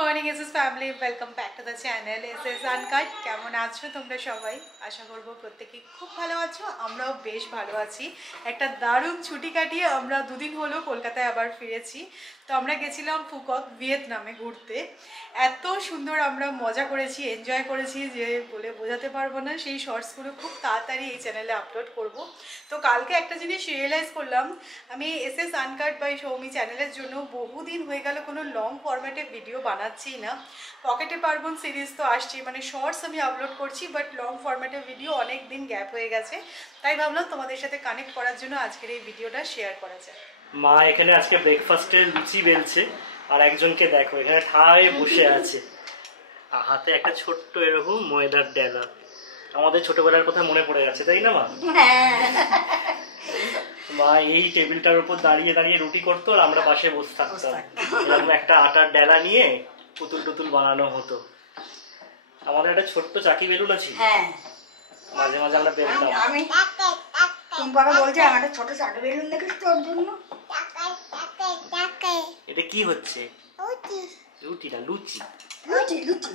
Morning SS family, welcome back to the channel SS uncut. কেমন আছো তোমরা সবাই? আশা করবো প্রত্যেকেই খুব ভালো আছো। আমরাও বেশ ভালো আছি। একটা দারুণ ছুটি কাটিয়ে আমরা দুদিন হলো কলকাতায় আবার ফিরেছি। তো আমরা গেছিলাম ফুকক ভিয়েতনামে ঘুরতে। এত সুন্দর আমরা মজা করেছি, এনজয় করেছি যে বলে বোঝাতে পারবো না। সেই শর্টসগুলো খুব তাড়াতাড়ি এই চ্যানেলে আপলোড করব। তো কালকে একটা জিনিস রিয়েলাইজ করলাম, আমি এসএস আনকাট বাই সৌমি চ্যানেলের জন্য বহুদিন হয়ে গেল কোনো লং ফরম্যাটে ভিডিও বানাচ্ছি না। পকেটে পার্বণ সিরিজ তো আসছি, মানে শর্টস আমি আপলোড করছি, বাট লং ফরম্যাটে ভিডিও অনেক দিন গ্যাপ হয়ে গেছে। তাই ভাবলাম তোমাদের সাথে কানেক্ট করার জন্য আজকের এই ভিডিওটা শেয়ার করা যায়। মা এখানে আজকে ব্রেকফাস্টে লুচি বেলছে, আর একজনকে দেখো এখানে ঠায় বসে আছে, হাতে একটা ছোট্ট এরকম ময়দার ডেলা। আমাদের ছোটবেলার কথা মনে পড়ে যাচ্ছে, তাই না মা? মা এই টেবিলটার উপর দাঁড়িয়ে দাঁড়িয়ে রুটি করতো, আর আমরা পাশে বসে থাকতাম। এরকম একটা আটার ডেলা নিয়ে পুতুল টুতুল বানানো হতো। আমাদের একটা ছোট্ট চাকি বেলুন আছে, মাঝে মাঝে আমরা বেলতাম। আমি টুম্পাকে বলছি আমার একটা ছোট চাকি বেলুন দেখিস তোর জন্য। এটা কি হচ্ছে? রুটি না, লুচি। লুচি লুচি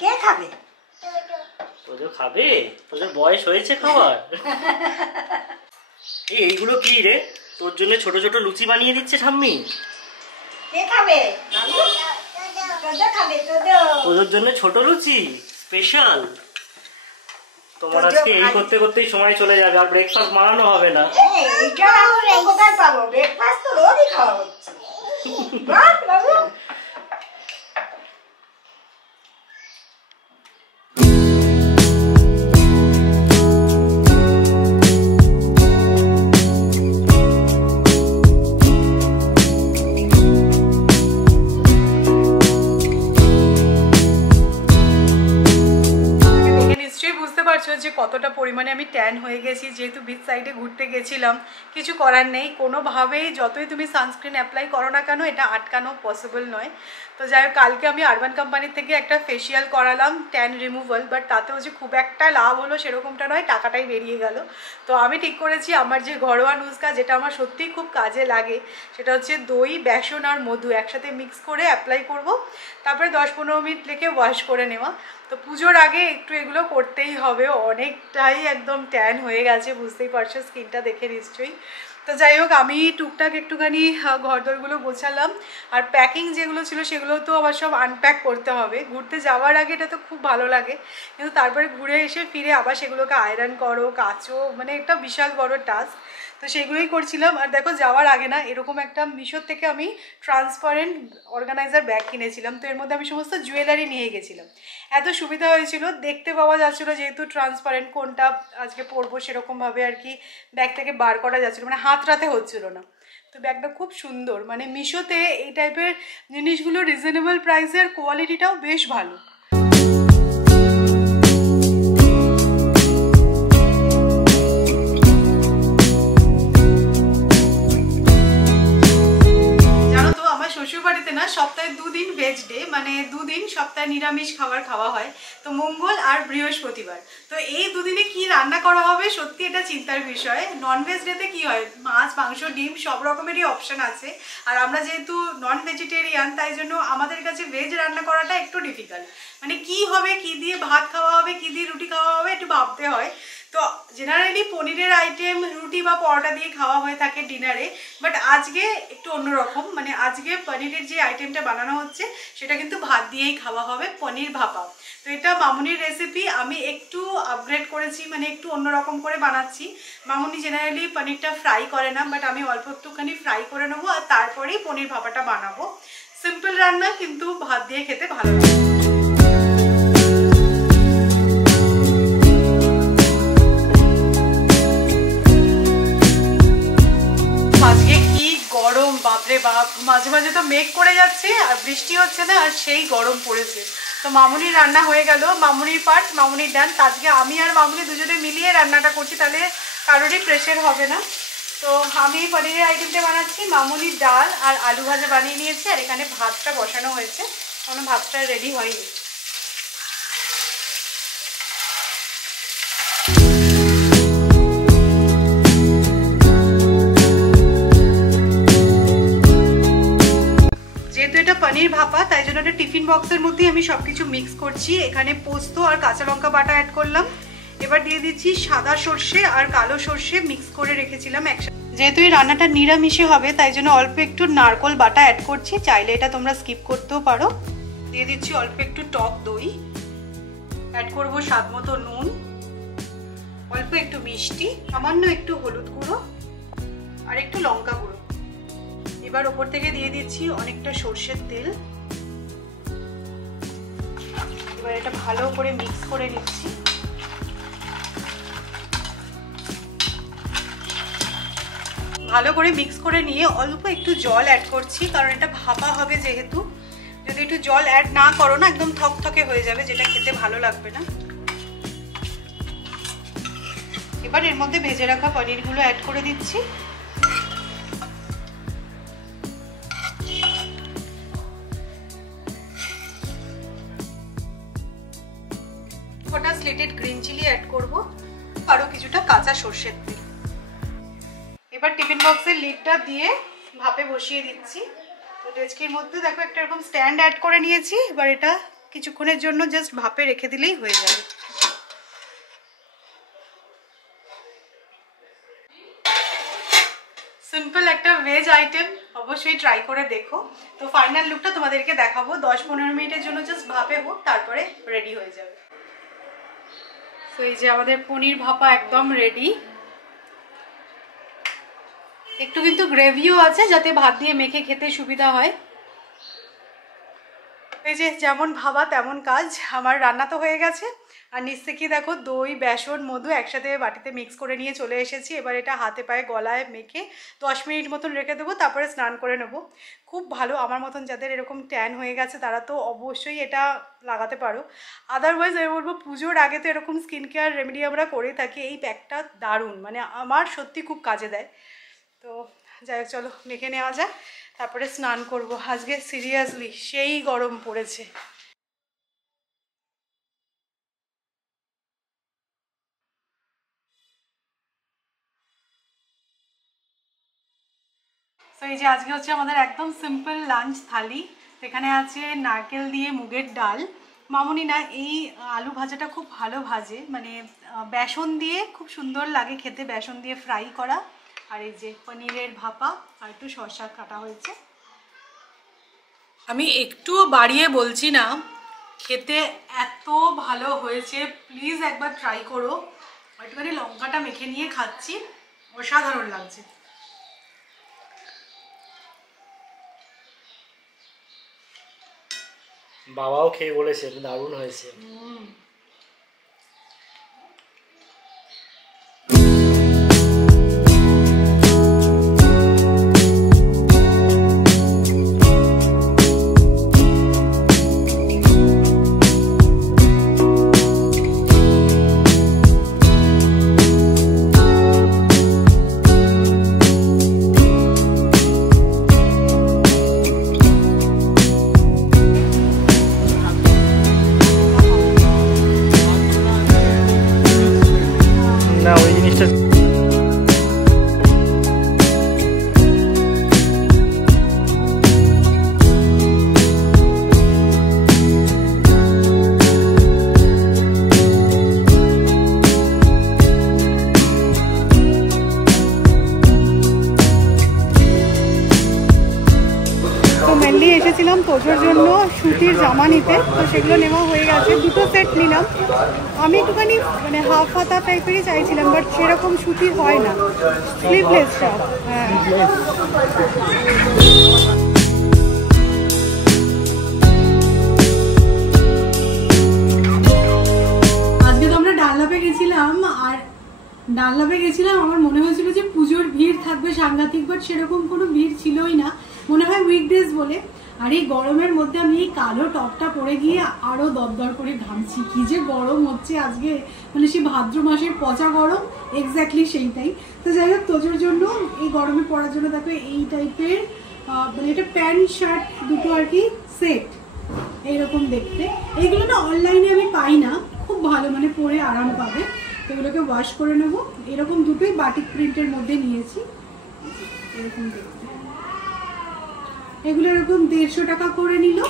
কে খাবে? তোদের খাবে? তোদের বয়স হয়েছে খাবার? এইগুলো কি রে? তোর জন্য ছোট ছোট লুচি বানিয়ে দিচ্ছে ঠাম্মি। কে খাবে? তোদের খাবে, তোদের জন্য ছোট লুচি স্পেশাল। তোমার আজকে এই করতে করতেই সময় চলে যাবে, আর ব্রেকফাস্ট বানানো হবে না। এইটা আমরা কোথায় পাবো? ব্রেকফাস্ট তো রোজই খাওয়া হচ্ছে। বাহ বাবু, যে কতটা পরিমাণে আমি ট্যান হয়ে গেছি। যেহেতু বিচ সাইডে ঘুরতে গেছিলাম, কিছু করার নেই। কোনোভাবেই যতই তুমি সানস্ক্রিন অ্যাপ্লাই করো না কেন, এটা আটকানো পসিবল নয়। তো যাই হোক, কালকে আমি আরবান কোম্পানির থেকে একটা ফেসিয়াল করালাম, ট্যান রিমুভাল, বাট তাতেও যে খুব একটা লাভ হলো সেরকমটা নয়, টাকাটাই বেরিয়ে গেল। তো আমি ঠিক করেছি আমার যে ঘরোয়া নুস্কা, যেটা আমার সত্যিই খুব কাজে লাগে, সেটা হচ্ছে দই, বেসন আর মধু একসাথে মিক্স করে অ্যাপ্লাই করব, তারপরে 10-15 মিনিট রেখে ওয়াশ করে নেওয়া। তো পুজোর আগে একটু এগুলো করতেই হবে। অনেকটাই একদম ট্যান হয়ে গেছে, বুঝতেই পারছো স্কিনটা দেখে নিশ্চয়ই। তো যাই হোক, আমি টুকটাক একটুখানি ঘরদোরগুলো গোছালাম, আর প্যাকিং যেগুলো ছিল সেগুলো তো আবার সব আনপ্যাক করতে হবে। ঘুরতে যাওয়ার আগে এটা তো খুব ভালো লাগে, কিন্তু তারপরে ঘুরে এসে ফিরে আবার সেগুলোকে আয়রন করো, কাচো, মানে একটা বিশাল বড় টাস্ক। তো সেগুলোই করছিলাম। আর দেখো, যাওয়ার আগে না এরকম একটা মিশো থেকে আমি ট্রান্সপারেন্ট অর্গানাইজার ব্যাগ কিনেছিলাম। তো এর মধ্যে আমি সমস্ত জুয়েলারি নিয়ে গেছিলাম। এত সুবিধা হয়েছিল, দেখতে পাওয়া যাচ্ছিলো যেহেতু ট্রান্সপারেন্ট, কোনটা আজকে পরবো সেরকমভাবে আর কি ব্যাগ থেকে বার করা যাচ্ছিলো, মানে হাতড়াতে হচ্ছিল না। তো ব্যাগটা খুব সুন্দর, মানে মিশোতে এই টাইপের জিনিসগুলো রিজনেবল প্রাইসের, কোয়ালিটিটাও বেশ ভালো। শ্বশুরবাড়িতে না সপ্তাহে 2 দিন ভেজ ডে, মানে 2 দিন সপ্তাহে নিরামিষ খাবার খাওয়া হয়। তো মঙ্গল আর বৃহস্পতিবার। তো এই 2 দিনে কি রান্না করা হবে সত্যি এটা চিন্তার বিষয়। ননভেজ ডেতে কি হয়, মাছ, মাংস, ডিম সব রকমেরই অপশান আছে। আর আমরা যেহেতু নন ভেজিটেরিয়ান, তাই জন্য আমাদের কাছে ভেজ রান্না করাটা একটু ডিফিকাল্ট। মানে কি হবে, কি দিয়ে ভাত খাওয়া হবে, কি দিয়ে রুটি খাওয়া হবে, একটু ভাবতে হয়। তো জেনারেলি পনিরের আইটেম রুটি বা পরোটা দিয়ে খাওয়া হয়ে থাকে ডিনারে, বাট আজকে একটু অন্যরকম। মানে আজকে পনিরের যে আইটেমটা বানানো হচ্ছে সেটা কিন্তু ভাত দিয়েই খাওয়া হবে, পনির ভাপা। তো এটা মামুনির রেসিপি, আমি একটু আপগ্রেড করেছি, মানে একটু অন্যরকম করে বানাচ্ছি। মামুনি জেনারেলি পনিরটা ফ্রাই করে না, বাট আমি অল্প একটুখানি ফ্রাই করে নেবো, আর তারপরেই পনির ভাপাটা বানাবো। সিম্পল রান্না, কিন্তু ভাত দিয়ে খেতে ভালো লাগে। গরম, বাপরে বাপ, মাঝে মাঝে তো মেঘ করে যাচ্ছে আর বৃষ্টি হচ্ছে না, আর সেই গরম পড়েছে। তো মামুনির রান্না হয়ে গেল, মামুনির পার্ট, মামুনির ডান। আজকে আমি আর মামুনি দুজনে মিলিয়ে রান্নাটা করছি, তাহলে কারোরই প্রেশার হবে না। তো আমি পনিরের আইটেমটা বানাচ্ছি, মামুনির ডাল আর আলু ভাজা বানিয়ে নিয়েছি, আর এখানে ভাতটা বসানো হয়েছে, কারণ ভাতটা রেডি হয়নি। পনির ভাপা, তাই জন্য একটা টিফিন বক্সের মধ্যেই আমি সব কিছু মিক্স করছি। এখানে পোস্ত আর কাঁচা লঙ্কা বাটা অ্যাড করলাম। এবার দিয়ে দিচ্ছি সাদা সর্ষে আর কালো সর্ষে মিক্স করে রেখেছিলাম একসাথে। যেহেতু এই রান্নাটা নিরামিষে হবে তাই জন্য অল্প একটু নারকোল বাটা অ্যাড করছি, চাইলে এটা তোমরা স্কিপ করতেও পারো। দিয়ে দিচ্ছি অল্প একটু টক দই, অ্যাড করব স্বাদ মতো নুন, অল্প একটু মিষ্টি, সামান্য একটু হলুদ গুঁড়ো আর একটু লঙ্কা গুঁড়ো। এবার ওপর থেকে দিয়ে দিচ্ছি অনেকটা সর্ষের তেল। এবার এটা ভালো করে মিক্স করে নিচ্ছি। ভালো করে মিক্স করে নিয়ে অল্প একটু জল অ্যাড করছি, কারণ এটা ভাপা হবে যেহেতু। যদি একটু জল অ্যাড না করো না একদম থকথকে হয়ে যাবে, যেটা খেতে ভালো লাগবে না। এবার এর মধ্যে ভেজে রাখা পনিরগুলো অ্যাড করে দিচ্ছি। গোটা স্লিটেড গ্রিন চিলি অ্যাড করব, আরও কিছুটা কাঁচা সর্ষের তেল। এবার টিফিন বক্সের লিডটা দিয়ে ভাপে বসিয়ে দিচ্ছি। তো ডেচকির মধ্যে দেখো একটা এরকম স্ট্যান্ড অ্যাড করে নিয়েছি। এবার এটা কিছুক্ষণের জন্য জাস্ট ভাপে রেখে দিলেই হয়ে যাবে। সিম্পল একটা ভেজ আইটেম, অবশ্যই ট্রাই করে দেখো। তো ফাইনাল লুকটা তোমাদেরকে দেখাবো। 10-15 মিনিটের জন্য জাস্ট ভাপে হোক, তারপরে রেডি হয়ে যাবে। তো এই যে আমাদের পনির ভাপা একদম রেডি। একটু কিন্তু গ্রেভিও আছে, যাতে ভাত দিয়ে মেখে খেতে সুবিধা হয়। এই যে যেমন ভাবা তেমন কাজ, আমার রান্না তো হয়ে গেছে। আর নিচ থেকে দেখো দই, বেসন, মধু একসাথে বাটিতে মিক্স করে নিয়ে চলে এসেছি। এবার এটা হাতে পায়ে গলায় মেখে 10 মিনিট মতন রেখে দেবো, তারপরে স্নান করে নেব। খুব ভালো, আমার মতন যাদের এরকম ট্যান হয়ে গেছে তারা তো অবশ্যই এটা লাগাতে পারো। আদারওয়াইজ আমি বলবো পুজোর আগে তো এরকম স্কিন কেয়ার রেমেডি আমরা করেই থাকি। এই প্যাকটা দারুণ, মানে আমার সত্যি খুব কাজে দেয়। তো যাই হোক, চলো মেখে নেওয়া যাক, তারপরে স্নান করব। আজকে সিরিয়াসলি সেই গরম পড়েছে। তো এই যে আজকে হচ্ছে আমাদের একদম সিম্পল লাঞ্চ থালি। এখানে আছে নারকেল দিয়ে মুগের ডাল। মামুনি না এই আলু ভাজাটা খুব ভালো ভাজে, মানে বেসন দিয়ে খুব সুন্দর লাগে খেতে, বেসন দিয়ে ফ্রাই করা। আর এই যে পনিরের ভাপা আর একটু শসা কাটা হয়েছে। আমি একটুও বাড়িয়ে বলছি না, খেতে এত ভালো হয়েছে। প্লিজ একবার ট্রাই করো। একটুখানি লঙ্কাটা মেখে নিয়ে খাচ্ছি, অসাধারণ লাগছে। বাবাও খেয়ে বলেছে দারুণ হয়েছে। না ওই জিনিসটা এসেছিলাম তোজোর জন্য সুতির জামা নিতে, তো সেগুলো নেওয়া হয়ে গেছে। দুটো সেট নিলাম। আমি একটুখানি মানে হাফ হাতা টাইপেরই চাইছিলাম, বাট সেরকম সুতির হয় না, স্লিভলেসটা। হ্যাঁ, আজকে তো আমরা ডানলাপে গেছিলাম, আর ডানলাপে গেছিলাম আমার মনে হয়েছিল যে পুজোর ভিড় থাকবে সাংঘাতিক, বাট সেরকম কোনো ভিড় ছিলই না, মনে হয় উইকডেজ বলে। আর এই গরমের মধ্যে আমি এই কালো টপটা পরে গিয়ে আরো দরদর করে ঘামছি। কি যে গরম হচ্ছে আজকে, মানে সেই ভাদ্র মাসের পচা গরম, এক্স্যাক্টলি সেইটাই। তো যাই হোক, তোজোর জন্য এই গরমে পরার জন্য দেখো এই টাইপের মানে এটা প্যান্ট শার্ট দুটো আর কি সেট, এইরকম দেখতে। এইগুলো না অনলাইনে আমি পাই না, খুব ভালো, মানে পরে আরাম পাবে। এগুলোকে ওয়াশ করে নেব। এরকম দুটোই বাটিক প্রিন্টের মধ্যে নিয়েছি, এরকম দেখতে। এগুলো এরকম 150 টাকা করে নিল,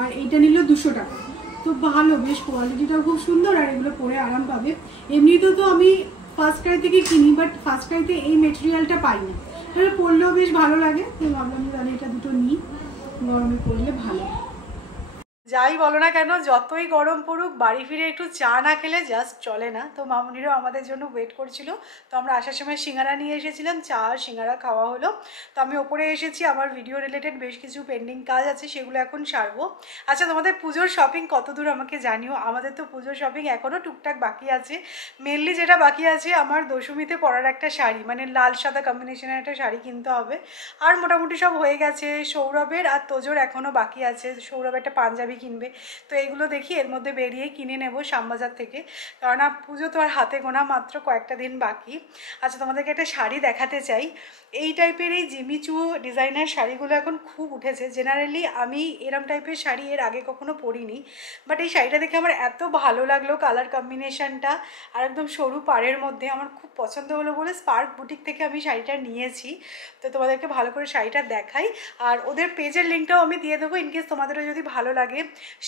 আর এইটা নিল 200 টাকা। তো ভালো, বেশ কোয়ালিটিটাও খুব সুন্দর, আর এগুলো পরে আরাম পাবে। এমনিতেও তো আমি ফার্স্ট ক্রাই থেকে কিনি, বাট ফার্স্ট ক্রাইতে এই মেটেরিয়ালটা পাই না, তাহলে পরলেও বেশ ভালো লাগে। তো ভাবলাম যে তাহলে এটা দুটো নিই, গরমে পরলে ভালো। যাই বলো না কেন, যতই গরম পড়ুক বাড়ি ফিরে একটু চা না খেলে জাস্ট চলে না। তো মামুনিরও আমাদের জন্য ওয়েট করছিল, তো আমরা আসার সময় সিঙ্গারা নিয়ে এসেছিলাম, চা আর সিঙ্গারা খাওয়া হলো। তো আমি ওপরে এসেছি, আমার ভিডিও রিলেটেড বেশ কিছু পেন্ডিং কাজ আছে, সেগুলো এখন সারবো। আচ্ছা, তোমাদের পুজোর শপিং কত দূর আমাকে জানিও। আমাদের তো পুজোর শপিং এখনও টুকটাক বাকি আছে। মেনলি যেটা বাকি আছে, আমার দশমীতে পরার একটা শাড়ি, মানে লাল সাদা কম্বিনেশনের একটা শাড়ি কিনতে হবে। আর মোটামুটি সব হয়ে গেছে। সৌরভের আর তোজোর এখনও বাকি আছে, সৌরভ একটা পাঞ্জাবি কিনবে। তো এইগুলো দেখি এর মধ্যে বেরিয়ে কিনে নেব শ্যামবাজার থেকে, কারণ পুজো তো আর হাতে গোনা, মাত্র কয়েকটা দিন বাকি। আচ্ছা, তোমাদেরকে একটা শাড়ি দেখাতে চাই। এই টাইপের এই জিমিচু ডিজাইনের শাড়িগুলো এখন খুব উঠেছে। জেনারেলি আমি এরম টাইপের শাড়ি এর আগে কখনো পরিনি, বাট এই শাড়িটা দেখে আমার এত ভালো লাগলো, কালার কম্বিনেশনটা আর একদম সরু পাড়ের মধ্যে আমার খুব পছন্দ হলো বলে স্পার্ক বুটিক থেকে আমি শাড়িটা নিয়েছি। তো তোমাদেরকে ভালো করে শাড়িটা দেখাই, আর ওদের পেজের লিঙ্কটাও আমি দিয়ে দেবো, ইনকেস তোমাদেরও যদি ভালো লাগে।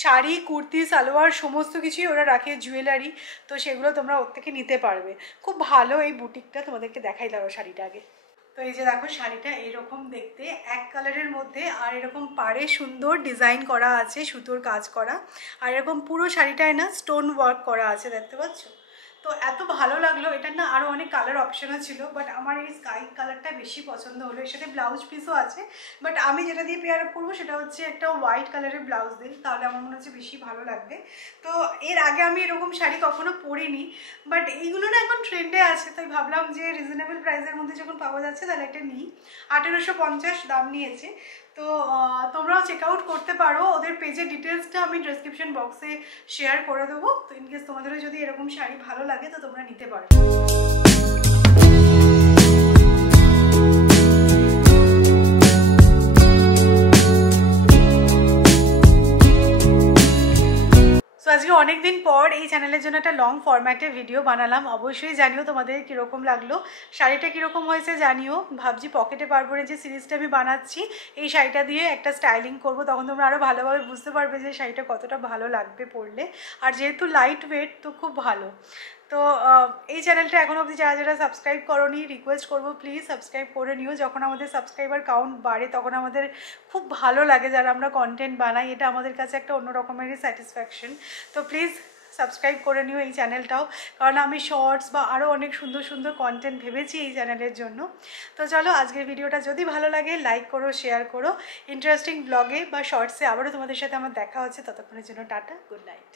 শাড়ি, কুর্তি, সালোয়ার সমস্ত কিছুই ওরা রাখে, জুয়েলারি, তো সেগুলো তোমরা ওর থেকে নিতে পারবে। খুব ভালো এই বুটিকটা, তোমাদেরকে দেখাই দাও শাড়িটা আগে। তো এই যে দেখো, শাড়িটা এরকম দেখতে, এক কালারের মধ্যে, আর এরকম পাড়ে সুন্দর ডিজাইন করা আছে, সুতোর কাজ করা, আর এরকম পুরো শাড়িটায় না স্টোন ওয়ার্ক করা আছে, দেখতে পাচ্ছ। তো এত ভালো লাগলো। এটা না আরও অনেক কালার অপশনও ছিল, বাট আমার এই স্কাই কালারটা বেশি পছন্দ হলো। এর সাথে ব্লাউজ পিসও আছে, বাট আমি যেটা দিয়ে পেয়ার আপ করবো সেটা হচ্ছে একটা হোয়াইট কালারের ব্লাউজ দিই, তাহলে আমার মনে হচ্ছে বেশি ভালো লাগবে। তো এর আগে আমি এরকম শাড়ি কখনো পরিনি, বাট এইগুলো না এখন ট্রেন্ডে আছে, তাই ভাবলাম যে রিজনেবল প্রাইসের মধ্যে যখন পাওয়া যাচ্ছে তাহলে এটা নিই। 1850 দাম নিয়েছে। তো তোমরাও চেক আউট করতে পারো, ওদের পেজের ডিটেলসটা আমি ডেসক্রিপশন বক্সে শেয়ার করে দেবো। তো ইনকেস তোমাদেরও যদি এরকম শাড়ি ভালো লাগে তো তোমরা নিতে পারো। আজকে অনেকদিন পর এই চ্যানেলের জন্য একটা লং ফরম্যাটে ভিডিও বানালাম। অবশ্যই জানিও তোমাদের কীরকম লাগলো, শাড়িটা কীরকম হয়েছে জানিও। ভাবছি পকেটে পারবো যে সিরিজটা আমি বানাচ্ছি, এই শাড়িটা দিয়ে একটা স্টাইলিং করব, তখন তোমরা আরও ভালোভাবে বুঝতে পারবে যে শাড়িটা কতটা ভালো লাগবে পরলে। আর যেহেতু লাইট ওয়েট, তো খুব ভালো। তো এই চ্যানেলটা এখনও অবধি যারা যারা সাবস্ক্রাইব করোনি, রিকোয়েস্ট করবো প্লিজ সাবস্ক্রাইব করে নিও। যখন আমাদের সাবস্ক্রাইবার কাউন্ট বাড়ে তখন আমাদের খুব ভালো লাগে, যারা আমরা কন্টেন্ট বানাই, এটা আমাদের কাছে একটা অন্য রকমেরই স্যাটিসফ্যাকশন। তো প্লিজ সাবস্ক্রাইব করে নিও এই চ্যানেলটাও, কারণ আমি শর্টস বা আরও অনেক সুন্দর সুন্দর কন্টেন্ট ভেবেছি এই চ্যানেলের জন্য। তো চলো, আজকের ভিডিওটা যদি ভালো লাগে লাইক করো, শেয়ার করো। ইন্টারেস্টিং ব্লগে বা শর্টসে আবারও তোমাদের সাথে আমার দেখা হচ্ছে, ততক্ষণের জন্য টাটা, গুড নাইট।